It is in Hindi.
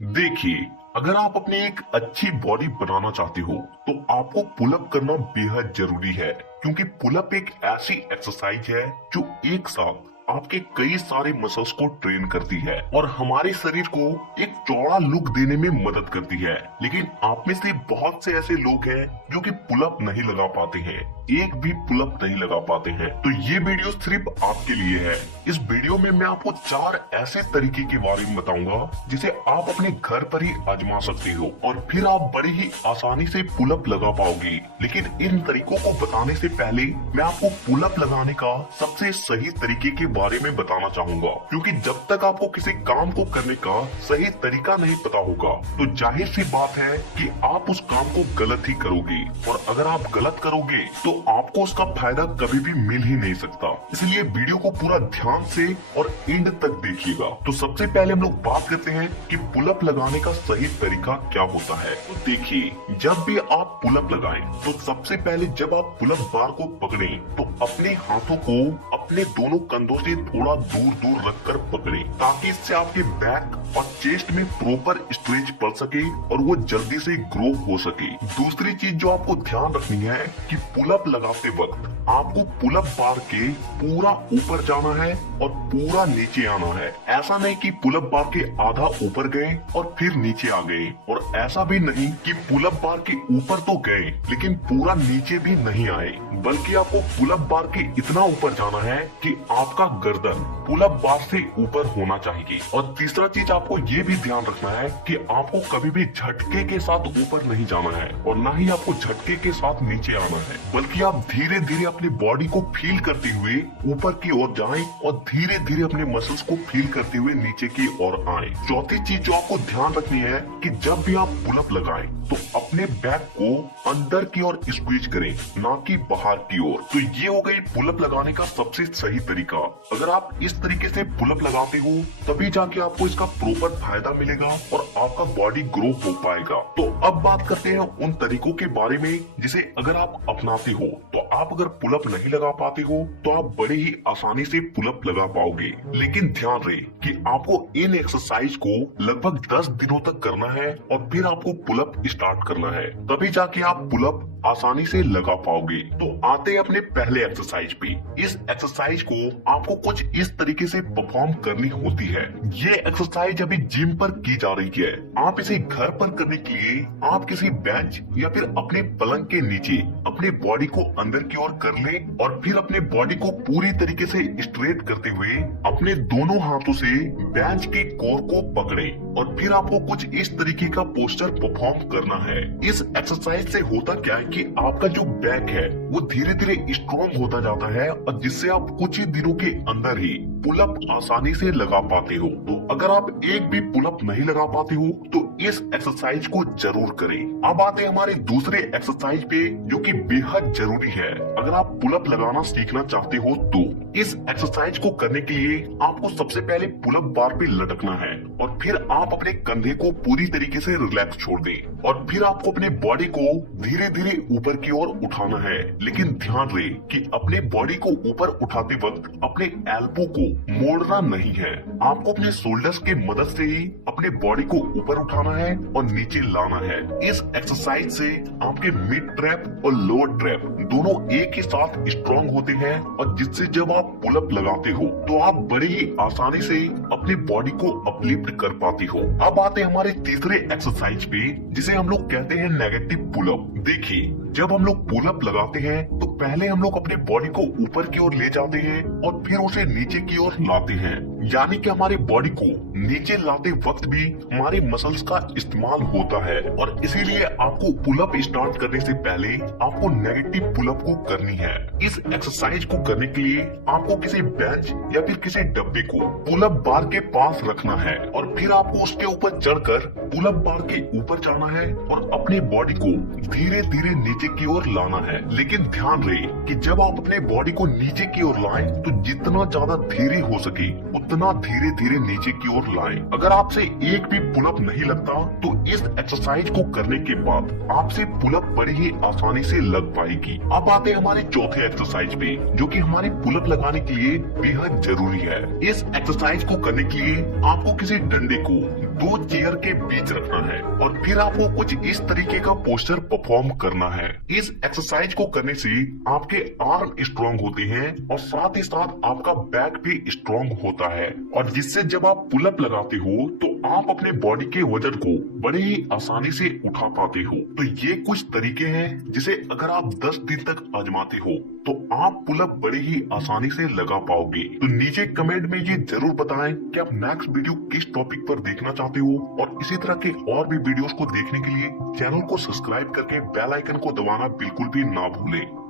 देखिए, अगर आप अपनी एक अच्छी बॉडी बनाना चाहते हो तो आपको पुलअप करना बेहद जरूरी है, क्योंकि पुलअप एक ऐसी एक्सरसाइज है जो एक साथ आपके कई सारे मसल्स को ट्रेन करती है और हमारे शरीर को एक चौड़ा लुक देने में मदद करती है। लेकिन आप में से बहुत से ऐसे लोग हैं जो कि पुलअप नहीं लगा पाते हैं, एक भी पुलअप नहीं लगा पाते हैं। तो ये वीडियो सिर्फ आपके लिए है। इस वीडियो में मैं आपको 4 ऐसे तरीके के बारे में बताऊंगा जिसे आप अपने घर पर ही आजमा सकते हो और फिर आप बड़ी ही आसानी से पुलअप लगा पाओगे। लेकिन इन तरीकों को बताने से पहले मैं आपको पुलअप लगाने का सबसे सही तरीके के बारे में बताना चाहूंगा, क्योंकि जब तक आपको किसी काम को करने का सही तरीका नहीं पता होगा तो जाहिर सी बात है कि आप उस काम को गलत ही करोगे, और अगर आप गलत करोगे तो आपको उसका फायदा कभी भी मिल ही नहीं सकता। इसलिए वीडियो को पूरा ध्यान से और एंड तक देखिएगा। तो सबसे पहले हम लोग बात करते हैं कि पुलअप लगाने का सही तरीका क्या होता है। तो देखिए, जब भी आप पुलअप लगाएं तो सबसे पहले जब आप पुलअप बार को पकड़ें तो अपने हाथों को अपने दोनों कंधों से थोड़ा दूर दूर रखकर पकड़ें, ताकि इससे आपके बैक और चेस्ट में प्रॉपर स्ट्रेच पड़ सके और वो जल्दी से ग्रो हो सके। दूसरी चीज जो आपको ध्यान रखनी है कि पुलअप लगाते वक्त आपको पुलअप बार के पूरा ऊपर जाना है और पूरा नीचे आना है। ऐसा नहीं कि पुलअप बार के आधा ऊपर गए और फिर नीचे आ गए, और ऐसा भी नहीं कि पुलअप बार के ऊपर तो गए लेकिन पूरा नीचे भी नहीं आए, बल्कि आपको पुलअप बार के इतना ऊपर जाना है कि आपका गर्दन पुलअप बार से ऊपर होना चाहिए। और तीसरा चीज आपको ये भी ध्यान रखना है कि आपको कभी भी झटके के साथ ऊपर नहीं जाना है और न ही आपको झटके के साथ नीचे आना है, बल्कि आप धीरे धीरे अपनी बॉडी को फील करते हुए ऊपर की ओर जाएं और धीरे धीरे अपने मसल्स को फील करते हुए नीचे की ओर आएं। चौथी चीज जो आपको ध्यान रखनी है कि जब भी आप पुलअप लगाएं तो अपने बैक को अंदर की ओर स्क्वीज करें, ना कि बाहर की ओर। तो ये हो गई पुलअप लगाने का सबसे सही तरीका। अगर आप इस तरीके से पुलअप लगाते हो तभी जाके आपको इसका प्रॉपर फायदा मिलेगा और आपका बॉडी ग्रो हो पाएगा। तो अब बात करते हैं उन तरीकों के बारे में जिसे अगर आप अपनाते हो तो आप अगर पुलअप नहीं लगा पाते हो तो आप बड़े ही आसानी से पुलअप लगा पाओगे। लेकिन ध्यान रहे कि आपको इन एक्सरसाइज को लगभग 10 दिनों तक करना है और फिर आपको पुलअप स्टार्ट करना है, तभी जाके आप पुलअप आसानी से लगा पाओगे। तो आते हैं अपने पहले एक्सरसाइज पे। इस एक्सरसाइज को आपको कुछ इस तरीके से परफॉर्म करनी होती है। ये एक्सरसाइज अभी जिम पर की जा रही है। आप इसे घर पर करने के लिए आप किसी बेंच या फिर अपने पलंग के नीचे अपने बॉडी को अंदर की ओर कर ले और फिर अपने बॉडी को पूरी तरीके से स्ट्रेट करते हुए अपने दोनों हाथों से बेंच के कोर को पकड़े और फिर आपको कुछ इस तरीके का पोस्चर परफॉर्म करना है। इस एक्सरसाइज से होता क्या है कि आपका जो बैक है वो धीरे धीरे स्ट्रॉन्ग होता जाता है और जिससे आप कुछ ही दिनों के अंदर ही पुलअप आसानी से लगा पाते हो। तो अगर आप एक भी पुलअप नहीं लगा पाते हो तो इस एक्सरसाइज को जरूर करें। अब आते हैं हमारे दूसरे एक्सरसाइज पे जो कि बेहद जरूरी है अगर आप पुलअप लगाना सीखना चाहते हो। तो इस एक्सरसाइज को करने के लिए आपको सबसे पहले पुलअप बार पे लटकना है और फिर आप अपने कंधे को पूरी तरीके से रिलैक्स छोड़ दें और फिर आपको अपने बॉडी को धीरे धीरे ऊपर की ओर उठाना है। लेकिन ध्यान रहे कि अपने बॉडी को ऊपर उठाते वक्त अपने एल्बो को मोड़ना नहीं है। आपको अपने शोल्डर्स के मदद से ही अपने बॉडी को ऊपर उठाना है और नीचे लाना है। इस एक्सरसाइज से आपके मिड ट्रैप और लोअर ट्रैप दोनों एक ही साथ स्ट्रॉन्ग होते हैं और जिससे जब आप पुलअप लगाते हो तो आप बड़े ही आसानी से अपनी बॉडी को अपलिफ्ट कर पाते हो। अब आते हैं हमारे तीसरे एक्सरसाइज पे जिसे हम लोग कहते हैं नेगेटिव पुलअप। देखिए, जब हम लोग पुलअप लगाते हैं तो पहले हम लोग अपने बॉडी को ऊपर की ओर ले जाते हैं और फिर उसे नीचे की ओर लाते हैं, यानी कि हमारे बॉडी को नीचे लाते वक्त भी हमारे मसल्स का इस्तेमाल होता है। और इसीलिए आपको पुलअप स्टार्ट करने से पहले आपको नेगेटिव पुलअप को करनी है। इस एक्सरसाइज को करने के लिए आपको किसी बेंच या फिर किसी डब्बे को पुलअप बार के पास रखना है और फिर आपको उसके ऊपर चढ़कर पुलअप बार के ऊपर जाना है और अपने बॉडी को धीरे धीरे नीचे की ओर लाना है। लेकिन ध्यान रहे कि जब आप अपने बॉडी को नीचे की ओर लाएं तो जितना ज्यादा धीरे हो सके उतना धीरे धीरे नीचे की ओर लाएं। अगर आपसे एक भी पुलअप नहीं लगता तो इस एक्सरसाइज को करने के बाद आपसे पुलअप बड़ी ही आसानी से लग पाएगी। अब आते हैं हमारे चौथे एक्सरसाइज पे जो कि हमारे पुलअप लगाने के लिए बेहद जरूरी है। इस एक्सरसाइज को करने के लिए आपको किसी डंडे को दो चेयर के बीच रखना है और फिर आपको कुछ इस तरीके का पोस्चर परफॉर्म करना है। इस एक्सरसाइज को करने से आपके आर्म स्ट्रांग होते हैं और साथ ही साथ आपका बैक भी स्ट्रांग होता है, और जिससे जब आप पुलअप लगाते हो तो आप अपने बॉडी के वजन को बड़े ही आसानी से उठा पाते हो। तो ये कुछ तरीके हैं जिसे अगर आप 10 दिन तक आजमाते हो तो आप पुलअप बड़े ही आसानी से लगा पाओगे। तो नीचे कमेंट में ये जरूर बताएं कि आप नेक्स्ट वीडियो किस टॉपिक पर देखना चाहते हो, और इसी तरह के और भी वीडियोस को देखने के लिए चैनल को सब्सक्राइब करके बेल आइकन को दबाना बिल्कुल भी ना भूलें।